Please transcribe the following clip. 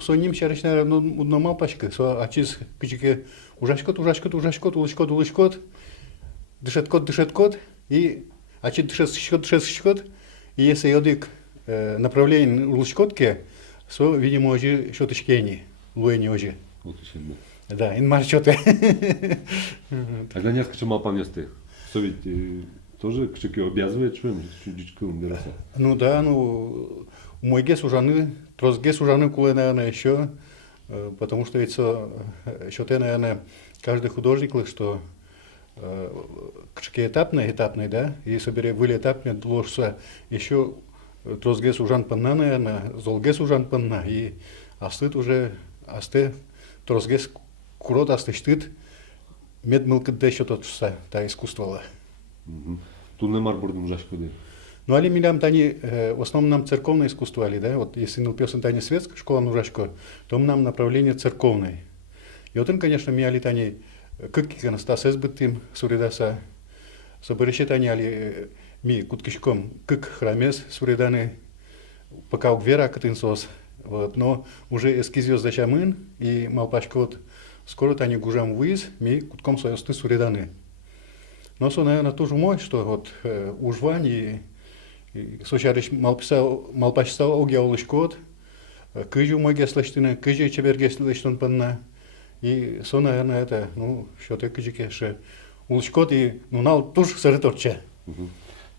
Соним шарышна нормал пачка, со ачис кичике ужашкот, улышкот, дышеткот, и ачи дышеткот, и если йодик направление улышкотке, со, видимо, уже что-то шкени, луэни уже. Вот еще одно. Да, инмар что-то. А для несколько мал памяти. Что ведь тоже кичике обязывает, что им чуть-чуть умираться. Ну да, мой гес ужаны, трос гес ужаны куле, наверное, еще, потому что ведь еще ты, наверное, каждый художник, что этапный, да, и собери были этапные, должен еще трос гес ужан панна, наверное, зол гес ужан панна, и астыт уже, трос гес курот астыштыт, медмылкыт да еще тот, что та искусствовала. Тут не марбурдым жашкоды. Ну, али милям тани, в основном нам церковное искусство али, да, вот если написан тани светская школа нужашко, то нам направление церковное. И вот он, конечно, ми али тани, как канастас эсбытым, суридаса, соборещет тани али ми куткишком, как храмес суриданы, пока угвера катынсос, вот, но уже эскизиос зачамын, и малпачка вот, скоро тани гужам выез, ми кутком союзны суриданы. Но, наверное, тоже мой, что вот ужвань и Сочарыш малпачсал огя улышкот, кыжу моге слыштыны, кыжу чеберге слыштын панна. И со, наверное, это, что-то кыжике, улышкот и, нал туж сырыторча.